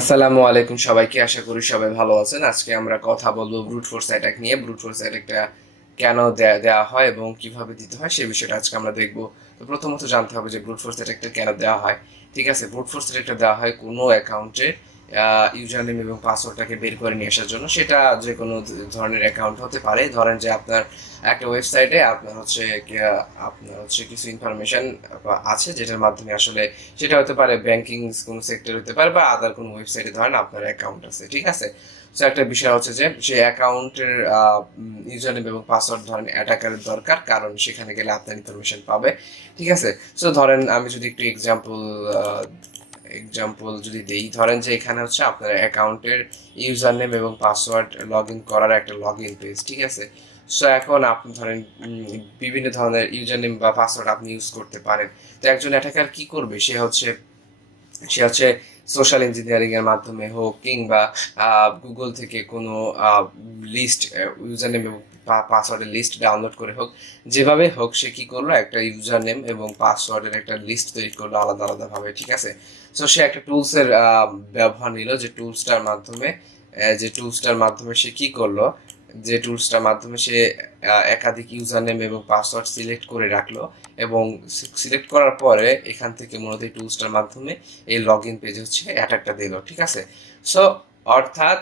আসসালামু আলাইকুম সবাইকে, আশা করি সবাই ভালো আছেন। আজকে আমরা কথা বলবো ব্রুট ফোর্স অ্যাটাক নিয়ে। ব্রুট ফোর্স অ্যাটাকটা কেন দেওয়া হয় এবং কিভাবে দিতে হয় সেই বিষয়টা আজকে আমরা দেখব। তো প্রথমত জানতে হবে যে ব্রুট ফোর্স অ্যাটাকটা কেন দেওয়া হয়। ঠিক আছে, ব্রুট ফোর্স অ্যাটাকটা দেওয়া হয় কোনো অ্যাকাউন্টের ইউজার নেম এবং পাসওয়ার্ডটাকে বের করে নিয়ে আসার জন্য। সেটা যে কোনো ধরনের অ্যাকাউন্ট হতে পারে। ধরেন যে আপনার একটা ওয়েবসাইটে আপনার হচ্ছে কিছু ইনফরমেশন আছে যেটার মাধ্যমে আসলে সেটা হতে পারে ব্যাংকিং কোনো সেক্টর হতে পারে বা আদার কোনো ওয়েবসাইটে ধরেন আপনার অ্যাকাউন্ট আছে, ঠিক আছে। সো একটা বিষয় হচ্ছে যে সেই অ্যাকাউন্টের ইউজার নেম এবং পাসওয়ার্ড ধরেন অ্যাটাকারের দরকার, কারণ সেখানে গেলে আপনার ইনফরমেশন পাবে, ঠিক আছে। সো ধরেন আমি যদি একটু এক্সাম্পল যদি দেই, ধরেন যে এখানে হচ্ছে আপনার অ্যাকাউন্টের ইউজার নেম এবং পাসওয়ার্ড লগ ইন করার একটা লগ ইন পেজ, ঠিক আছে। সো এখন আপনি ধরেন বিভিন্ন ধরনের ইউজার নেম বা পাসওয়ার্ড আপনি ইউজ করতে পারেন। তো একজন অ্যাটাকার কি করবে, সে হচ্ছে সোশ্যাল ইঞ্জিনিয়ারিং এর মাধ্যমে হোক কিংবা গুগল থেকে কোনো লিস্ট, ইউজার নেম এবং পাসওয়ার্ডের লিস্ট ডাউনলোড করে হোক, যেভাবে হোক সে কি করলো, একটা ইউজার নেম এবং পাসওয়ার্ডের একটা লিস্ট তৈরি করলো আলাদা আলাদা ভাবে, ঠিক আছে। সো সে একটা টুলসের ব্যবহার নিল, যে টুলসটার মাধ্যমে সে কি করলো, যে টুলসটার মাধ্যমে সে একাধিক ইউজার নেম এবং পাসওয়ার্ড সিলেক্ট করে রাখলো, এবং সিলেক্ট করার পরে এখান থেকে মূলত এই টুলসটার মাধ্যমে এই লগ ইন পেজ হচ্ছে অ্যাটাকটা দিল, ঠিক আছে। সো অর্থাৎ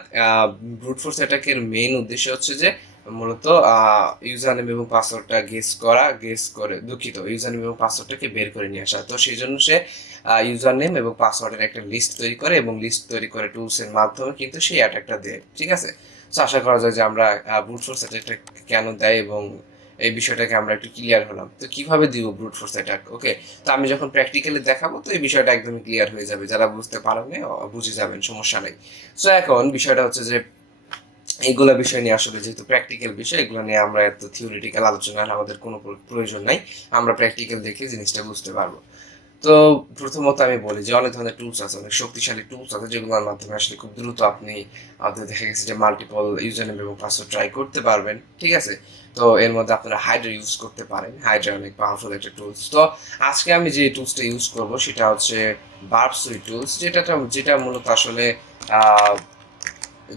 ব্রুট ফোর্স অ্যাটাকের মেইন উদ্দেশ্য হচ্ছে যে মূলত ইউজার নেম এবং পাসওয়ার্ডটা ইউজার নেম এবং পাসওয়ার্ডটাকে বের করে নিয়ে আসা। তো সেই জন্য সে ইউজার নেম এবং পাসওয়ার্ডের একটা লিস্ট তৈরি করে, এবং লিস্ট তৈরি করে টুলসের মাধ্যমে কিন্তু সেই অ্যাটাকটা দেয়, ঠিক আছে। তো আশা করা যায় যে আমরা ব্রুট ফোর্স অ্যাটাকটা কেন দেয় এবং এই বিষয়টাকে আমরা একটু ক্লিয়ার হলাম। তো কিভাবে দিব ব্রুট ফোর্স অ্যাটাক, ওকে। তো আমি যখন প্র্যাকটিক্যালি দেখাবো তো এই বিষয়টা একদমই ক্লিয়ার হয়ে যাবে, যারা বুঝতে পারেন বুঝে যাবেন, সমস্যা নেই। সো এখন বিষয়টা হচ্ছে যে এইগুলা বিষয় নিয়ে আসলে যেহেতু প্র্যাকটিক্যাল বিষয়, এগুলো নিয়ে আমরা এত থিওরিটিক্যাল আলোচনার আমাদের কোনো প্রয়োজন নাই। আমরা প্র্যাকটিক্যাল দেখে জিনিসটা বুঝতে পারবো। তো প্রথমত আমি বলি যে অনেক ধরনের টুলস আছে, অনেক শক্তিশালী টুলস আছে, যেগুলোর মাধ্যমে আসলে খুব দ্রুত আপনি আপনাদের দেখা গেছে যে মাল্টিপল ইউজার নেম এবং পাসওয়ার্ড ট্রাই করতে পারবেন, ঠিক আছে। তো এর মধ্যে আপনারা হাইড্রা ইউজ করতে পারেন। হাইড্রা অনেক পাওয়ারফুল একটা টুলস। তো আজকে আমি যে টুলসটা ইউজ করব সেটা হচ্ছে বার্ব সুইট টুলস, যেটা মূলত আসলে আহ,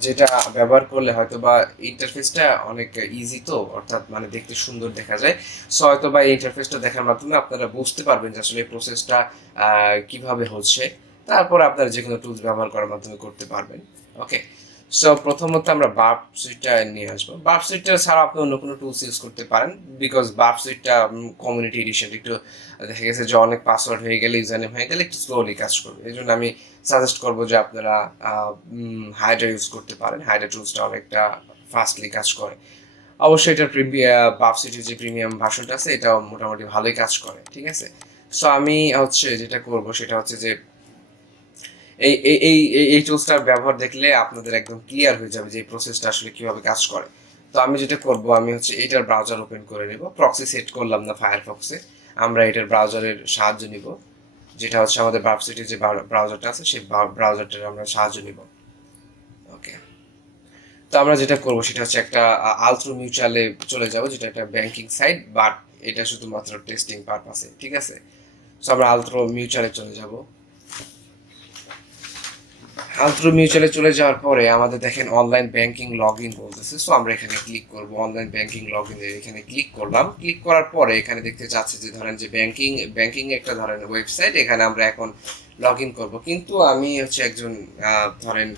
যেটা ব্যবহার করলে হয়তো বা ইন্টারফেসটা অনেক ইজি, তো অর্থাৎ মানে দেখতে সুন্দর দেখা যায়। সো হয়তো বা এই ইন্টারফেসটা দেখার মাধ্যমে আপনারা বুঝতে পারবেন যে আসলে এই প্রসেসটা কিভাবে হচ্ছে। তারপর আপনারা যে কোনো টুলস ব্যবহার করার মাধ্যমে করতে পারবেন, ওকে। সো প্রথমত আমরা বার্ব সুইটটা নিয়ে আসবো। বার্ব সুইটটা ছাড়া আপনি অন্য কোনো টুলস ইউজ করতে পারেন, বিকজ বার্ব সুইটটা কমিউনিটি এডিশন, একটু দেখা গেছে যে অনেক পাসওয়ার্ড হয়ে গেলে, ইউজার নেম হয়ে গেলে একটু স্লোলি কাজ করবে। এই জন্য আমি সাজেস্ট করবো যে আপনারা হাইড্রা ইউজ করতে পারেন। হাইড্রা টুলসটা অনেকটা ফাস্টলি কাজ করে। অবশ্যই এটার বাফ সিটির যে প্রিমিয়াম ভার্সনটা আছে এটাও মোটামুটি ভালোই কাজ করে, ঠিক আছে। সো আমি হচ্ছে যেটা করব সেটা হচ্ছে যে এই এই এই এই টুলসটার ব্যবহার দেখলে আপনাদের একদম ক্লিয়ার হয়ে যাবে যে এই প্রসেসটা আসলে কিভাবে কাজ করে। তো আমি যেটা করব, আমি হচ্ছে এটার ব্রাউজার ওপেন করে নেব। প্রক্সি সেট করলাম না ফায়ারফক্সে, আমরা এটার ব্রাউজারের সাহায্য নিব, যেটা হচ্ছে আমাদের ভার্সিটির যে ব্রাউজারটা আছে সেই ব্রাউজারটার আমরা সাহায্য নিব, ওকে। তো আমরা যেটা করব সেটা হচ্ছে একটা আলট্রো মিউচুয়ালে চলে যাব, যেটা একটা ব্যাংকিং সাইট, বাট এটা শুধুমাত্র টেস্টিং পারপাসে, ঠিক আছে। সো আমরা আলট্রো মিউচুয়ালে চলে যাব। আলট্রো মিউচুয়ালে চলে যাওয়ার পরে আমাদের দেখেন অনলাইন ব্যাংকিং লগ ইন বলতেছে। সো আমরা এখানে ক্লিক করব, অনলাইন ব্যাংকিং লগ ইন এখানে ক্লিক করলাম। ক্লিক করার পরে এখানে দেখতে চাচ্ছে যে ধরেন যে ব্যাংকিং একটা ধরেন ওয়েবসাইট, এখানে আমরা এখন লগ ইন করবো। কিন্তু আমি হচ্ছে একজন ধরেন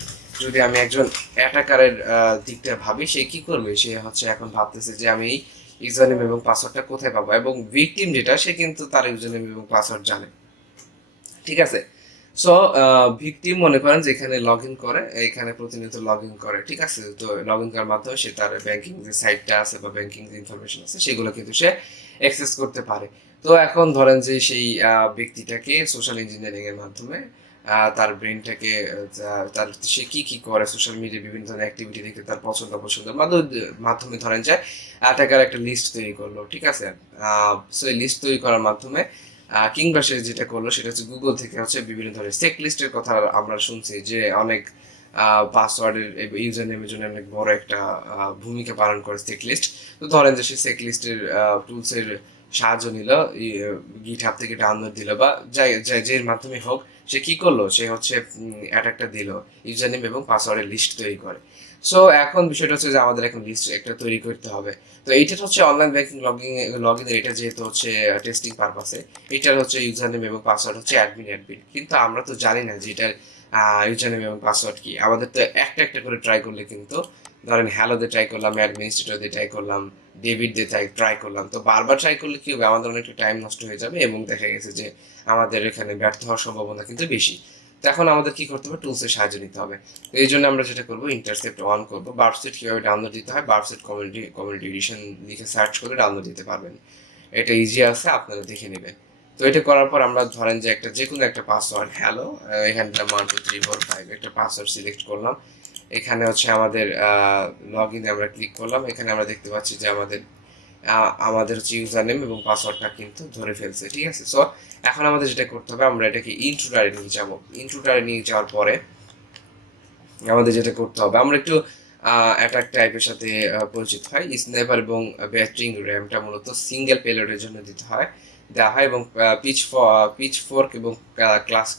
যদি আমি একজন অ্যাটাকারের দিকটা ভাবি, সে কি করবে, সে হচ্ছে এখন ভাবতেছে যে আমি এই ইউজার নেম এবং পাসওয়ার্ডটা কোথায় পাবো, এবং ভিকটিম যেটা সে কিন্তু তার ইউজার নেম এবং পাসওয়ার্ড জানে, ঠিক আছে। সো ভিকটিম মনে করেন যে এখানে লগ ইন করে, এখানে প্রতিনিয়ত লগ ইন করে, ঠিক আছে। তো লগ ইন করার মাধ্যমে সে তার ব্যাংকিং যে সাইটটা আছে বা ব্যাংকিং যে ইনফরমেশন আছে সেগুলো কিন্তু সে অ্যাক্সেস করতে পারে। তো এখন ধরেন যে সেই ব্যক্তিটাকে সোশ্যাল ইঞ্জিনিয়ারিং এর মাধ্যমে তার ব্রেনটাকে তার সে কি কি করে সোশ্যাল মিডিয়া বিভিন্ন ধরনের অ্যাক্টিভিটি দেখতে তার পছন্দ অপছন্দের মাধ্যমে ধরেন যে অ্যাটাকার একটা লিস্ট তৈরি করলো, ঠিক আছে। সো এই লিস্ট তৈরি করার মাধ্যমে কিংবা সে যেটা করলো সেটা হচ্ছে গুগল থেকে হচ্ছে বিভিন্ন ধরনের চেক লিস্টের কথা আমরা শুনছি যে অনেক পাসওয়ার্ডের ইউজার নেমের জন্য অনেক বড় একটা ভূমিকা পালন করে চেক লিস্ট। তো ধরেন যে সে চেক লিস্টের টুলসের সাহায্য নিল, গিট হাব থেকে ডাউনলোড দিল বা যাই যের মাধ্যমে হোক, সে কি করলো, সে হচ্ছে অ্যাটাকটা দিল, ইউজার নেম এবং পাসওয়ার্ডের লিস্ট তৈরি করে। সো এখন বিষয়টা হচ্ছে যে আমাদের এখন লিস্ট একটা তৈরি করতে হবে। তো এইটা হচ্ছে অনলাইন ব্যাংকিং লগইন এটা যেহেতু হচ্ছে টেস্টিং পারপাসে, এটার হচ্ছে ইউজার নেম এবং পাসওয়ার্ড হচ্ছে অ্যাডমিন, কিন্তু আমরা তো জানি না যে এটার ইউজার নেম এবং পাসওয়ার্ড কি। আমাদের তো একটা একটা করে ট্রাই করলে কিন্তু, ধরেন হ্যালো দিয়ে ট্রাই করলাম, অ্যাডমিনিস্ট্রেটর দিয়ে ট্রাই করলাম, ডেভিড দিয়ে ট্রাই করলাম, তো বারবার ট্রাই করলে কি হবে, আমাদের অনেকটা টাইম নষ্ট হয়ে যাবে এবং দেখা গেছে যে আমাদের এখানে ব্যর্থ হওয়ার সম্ভাবনা কিন্তু বেশি। তো এখন আমাদের কি করতে হবে, টুলসের সাহায্য নিতে হবে। তো এই জন্য আমরা যেটা করবো, ইন্টারসেপ্ট অন করবো। বার্বসেট কীভাবে ডাউনলোড দিতে হয়, বার্বসেট কমিউনিটি এডিশন লিখে সার্চ করে ডাউনলোড দিতে পারবেন। এটা ইজি আছে, আপনারা দেখে নেবেন। তো এটা করার পর আমরা ধরেন যে যে কোনো একটা পাসওয়ার্ড, হ্যালো, এখানে দিলাম 1 2 3 4 5, একটা পাসওয়ার্ড সিলেক্ট করলাম। এখানে হচ্ছে আমাদের লগ ইনে আমরা ক্লিক করলাম। এখানে আমরা দেখতে পাচ্ছি যে আমাদের হচ্ছে ইউজার নেম এবং পাসওয়ার্ডটা কিন্তু ধরে ফেলছে, ঠিক আছে। সো এখন আমাদের যেটা করতে হবে, আমরা এটাকে ইন্ট্রুডারে নিয়ে যাব। ইন্ট্রুডারে নিয়ে যাওয়ার পরে আমাদের যেটা করতে হবে, আমরা একটু অ্যাটাক টাইপের সাথে পরিচিত হয়। স্নাইপার এবং ব্যাটারিং র্যামটা মূলত সিঙ্গেল পেলোডের জন্য দেওয়া হয় এবং পিচ ফোর্ক এবং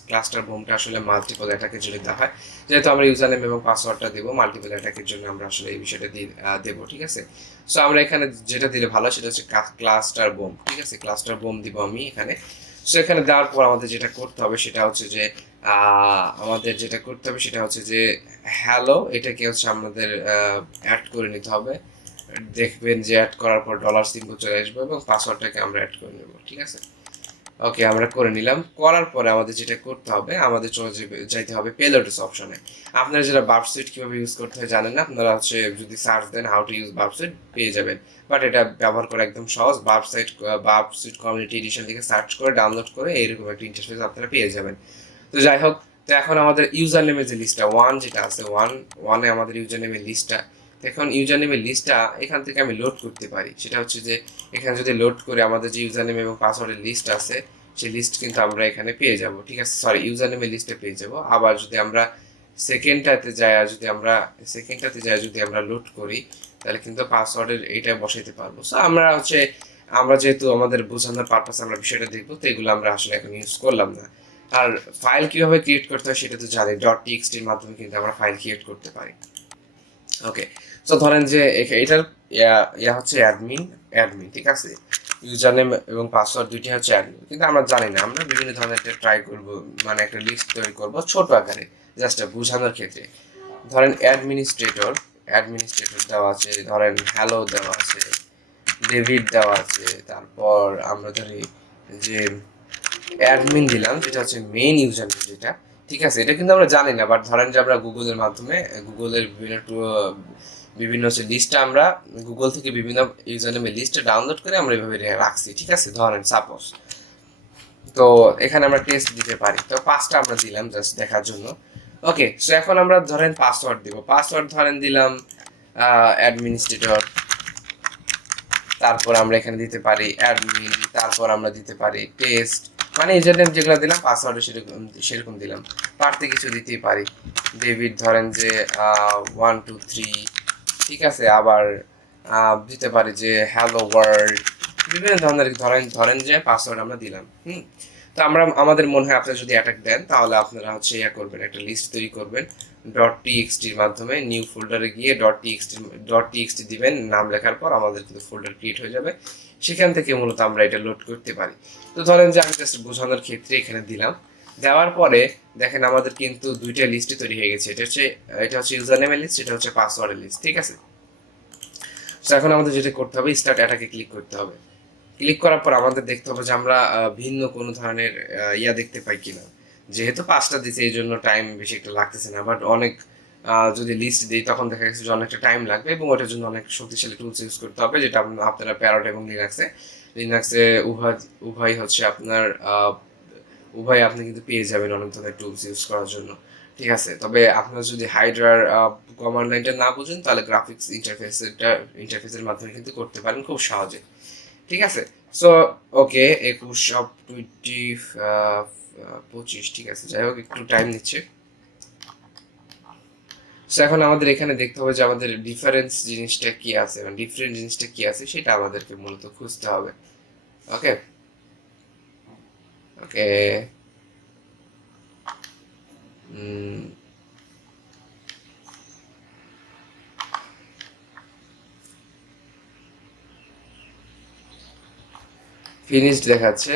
ক্লাস্টার বোমটা আসলে মাল্টিপল অ্যাটাকের জন্য দেওয়া হয়। যেহেতু আমরা ইউজার নেম এবং পাসওয়ার্ডটা দেবো, মাল্টিপল অ্যাটাকের জন্য আমরা আসলে এই বিষয়টা দেবো, ঠিক আছে। সো আমরা এখানে যেটা দিলে ভালো সেটা হচ্ছে ক্লাস্টার বোম, ঠিক আছে। ক্লাস্টার বোম দিব আমি এখানে। সো এখানে দেওয়ার পর আমাদের যেটা করতে হবে সেটা হচ্ছে যে হ্যালো, এটাকে হচ্ছে আমাদের অ্যাড করে নিতে হবে। দেখবেন যে অ্যাড করার পর ডলার সিম্বল চলে আসবে এবং পাসওয়ার্ডটাকে আমরা অ্যাড করে নেব, ঠিক আছে। ওকে, আমরা করে নিলাম। করার পরে আমাদের যেটা করতে হবে, আমাদের যাইতে হবে পেলোডস অপশনে। আপনারা যারা বার্বসুইট কীভাবে ইউজ করতে হয় জানেন না, আপনারা হচ্ছে যদি সার্চ দেন হাউ টু ইউজ বার্বসুইট পেয়ে যাবেন। বাট এটা ব্যবহার করা একদম সহজ। বার্বসুইট কমিউনিটি এডিশন থেকে সার্চ করে ডাউনলোড করে এইরকম একটা ইন্টারফেস আপনারা পেয়ে যাবেন। তো যাই হোক, তো এখন আমাদের ইউজার নেমের যে লিস্টটা যেটা আছে, ওয়ানে আমাদের ইউজার নেমের লিস্টটা। তো এখন ইউজার নেমের লিস্টটা এখান থেকে আমি লোড করতে পারি। সেটা হচ্ছে যে এখানে যদি লোড করে আমাদের যে ইউজার নেম এবং পাসওয়ার্ডের লিস্ট আছে, সেই লিস্ট কিন্তু আমরা এখানে পেয়ে যাব, ঠিক আছে। সরি, ইউজার নেমের লিস্টে পেয়ে যাব। আবার যদি আমরা সেকেন্ডটাতে যায় যদি আমরা লোড করি, তাহলে কিন্তু পাসওয়ার্ডের এইটা বসাইতে পারবো। সো আমরা যেহেতু আমাদের বোঝানোর পারপাসে আমরা বিষয়টা দেখবো, তো এগুলো আমরা আসলে এখন ইউজ করলাম না। আর ফাইল কিভাবে ক্রিয়েট করতে হয় সেটা তো জানি, .txt এর মাধ্যমে কিন্তু আমরা ফাইল ক্রিয়েট করতে পারি। ওকে, সো ধরেন যে এটার হচ্ছে অ্যাডমিন, ঠিক আছে। ইউজার নেম এবং পাসওয়ার্ড দুইটি হচ্ছে অ্যাডমিন, কিন্তু আমরা জানি না। আমরা বিভিন্ন ধরনের একটা ট্রাই করব, মানে একটা লিস্ট তৈরি করব ছোট আকারে, জাস্ট বোঝানোর ক্ষেত্রে। ধরেন অ্যাডমিনিস্ট্রেটর দেওয়া আছে, ধরেন হ্যালো দেওয়া আছে, ডেভিড দেওয়া আছে, তারপর আমরা ধরি যে অ্যাডমিন দিলাম, যেটা হচ্ছে মেইন ইউজার নেম যেটা, ঠিক আছে। এটা কিন্তু আমরা জানি না, বাট ধরেন যে আমরা গুগলের মাধ্যমে গুগলের বিভিন্ন হচ্ছে লিস্টটা আমরা গুগল থেকে বিভিন্ন ইউজার নেমের লিস্টটা ডাউনলোড করে আমরা এভাবে রাখছি, ঠিক আছে। ধরেন সাপোজ, তো এখানে আমরা টেস্ট দিতে পারি। তো 5টা আমরা দিলাম জাস্ট দেখার জন্য। ওকে, সো এখন আমরা ধরেন পাসওয়ার্ড দিব। পাসওয়ার্ড ধরেন দিলাম অ্যাডমিনিস্ট্রেটর, তারপর আমরা এখানে দিতে পারি অ্যাডমিন, তারপর আমরা দিতে পারি টেস্ট, মানে ইউজার নেম যেগুলো দিলাম পাসওয়ার্ডও সেরকম দিলাম। পারতে কিছু দিতেই পারি। ডেভিড ধরেন যে 1 2 3, ঠিক আছে। আবার দিতে পারি যে হ্যালো ওয়ার্ল্ড, বিভিন্ন ধরনের ধরেন যে পাসওয়ার্ড আমরা দিলাম। তো আমাদের মনে হয় আপনারা যদি অ্যাটাক দেন, তাহলে আপনারা হচ্ছে করবেন, একটা লিস্ট তৈরি করবেন .txt-র মাধ্যমে। নিউ ফোল্ডারে গিয়ে .txt দিবেন, নাম লেখার পর আমাদের কিন্তু ফোল্ডার ক্রিয়েট হয়ে যাবে। সেখান থেকে মূলত আমরা এটা লোড করতে পারি। তো ধরেন যে আমি জাস্ট বোঝানোর ক্ষেত্রে এখানে দিলাম। দেওয়ার পরে দেখেন আমাদের কিন্তু দুইটা লিস্ট তৈরি হয়ে গেছে। এটা হচ্ছে ইউজার নেমের লিস্ট, এটা হচ্ছে পাসওয়ার্ডের লিস্ট, ঠিক আছে। তো এখন আমাদের যেটা করতে হবে, স্টার্ট অ্যাটাকে ক্লিক করতে হবে। ক্লিক করার পর আমাদের দেখতে হবে যে আমরা ভিন্ন কোনো ধরনের দেখতে পাই কিনা। যেহেতু 5টা দিচ্ছে, এই জন্য টাইম বেশি একটা লাগতেছে না। বাট অনেক যদি লিস্ট দিই, তখন দেখা গেছে যে অনেকটা টাইম লাগবে এবং ওটার জন্য অনেক শক্তিশালী টুলস ইউজ করতে হবে, যেটা আপনারা প্যারট এবং লিনাক্সে উভয় হচ্ছে আপনার উভয় আপনি কিন্তু পেয়ে যাবেন অনেক ধরনের টুলস ইউজ করার জন্য, ঠিক আছে। তবে আপনারা যদি হাইড্রার কমান্ড লাইনটা না বুঝেন, তাহলে গ্রাফিক্স ইন্টারফেসের মাধ্যমে কিন্তু করতে পারেন খুব সহজে, ঠিক আছে। সো ওকে, 21 ঠিক আছে। যাই হোক, একটু টাইম নিচ্ছে। সো এখন আমাদের এখানে দেখতে হবে যে আমাদের ডিফারেন্ট জিনিসটা কি আছে, সেটা আমাদেরকে মূলত খুঁজতে হবে। ওকে ওকে ফিনিশড দেখাচ্ছে,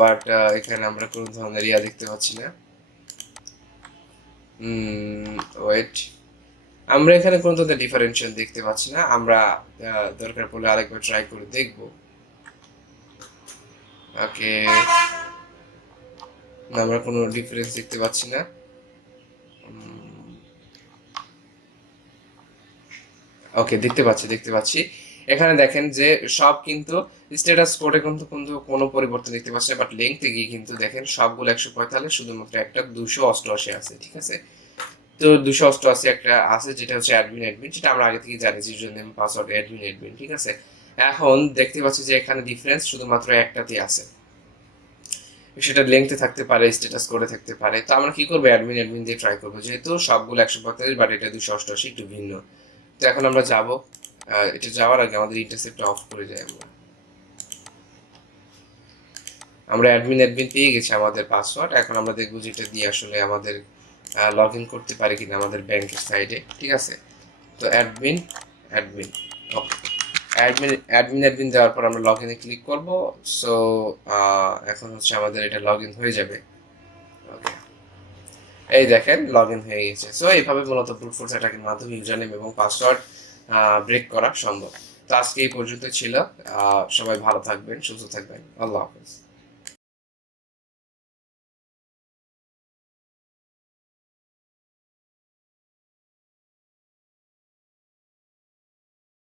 বাট এখানে আমরা কোনো ধরনের ইয়া দেখতে পাচ্ছি না। ওয়েট, আমরা এখানে কোনো ধরনের ডিফারেন্সিয়েশন দেখতে পাচ্ছি না। আমরা দরকার পড়লে আরেকবার ট্রাই করে দেখব। ওকে, আমরা কোনো ডিফারেন্স দেখতে পাচ্ছি না। ওকে, দেখতে পাচ্ছি এখানে দেখেন যে সব কিন্তু স্ট্যাটাস কোডে কিন্তু কিন্তু কোনো পরিবর্তন দেখতে পাচ্ছি না, বাট লেংথে গিয়ে কিন্তু দেখেন সবগুলো 145, শুধুমাত্র একটা 288 আছে। ঠিক আছে, তো 288 একটা আছে যেটা হচ্ছে অ্যাডমিন, যেটা আমরা আগে থেকে জানি, ইউজার নেম পাসওয়ার্ড অ্যাডমিন। ঠিক আছে, এখন দেখতে পাচ্ছি যে এখানে ডিফারেন্স শুধুমাত্র একটাতেই আছে, সেটা লেংথে থাকতে পারে, স্ট্যাটাস কোডে থাকতে পারে। তো আমরা কি করবো, অ্যাডমিন দিয়ে ট্রাই করবো, যেহেতু সবগুলো 145 বাট এটা 288 একটু ভিন্ন। তো এখন আমরা যাব, এটা যাওয়ার আগে আমাদের ইন্টারসেপ্টটা অফ করে যাই। আমরা অ্যাডমিন পেয়ে গেছি আমাদের পাসওয়ার্ড। এখন আমরা দেখবো যে এটা দিয়ে আসলে আমাদের লগ ইন করতে পারি কিনা আমাদের ব্যাংকের সাইডে। ঠিক আছে, তো অ্যাডমিন ওকে, অ্যাডমিন দেওয়ার পর আমরা লগ ইনে ক্লিক করব। সো এখন হচ্ছে আমাদের এটা লগ ইন হয়ে যাবে। ওকে, এই দেখেন লগ ইন হয়ে গেছে। সো এইভাবে মূলত ব্রুট ফোর্স অ্যাটাকের মাধ্যমে ইউজার নেম এবং পাসওয়ার্ড ব্রেক করা সম্ভব। তো আজকে এই পর্যন্ত ছিল। সবাই ভালো থাকবেন, সুস্থ থাকবেন। আল্লাহ হাফেজ।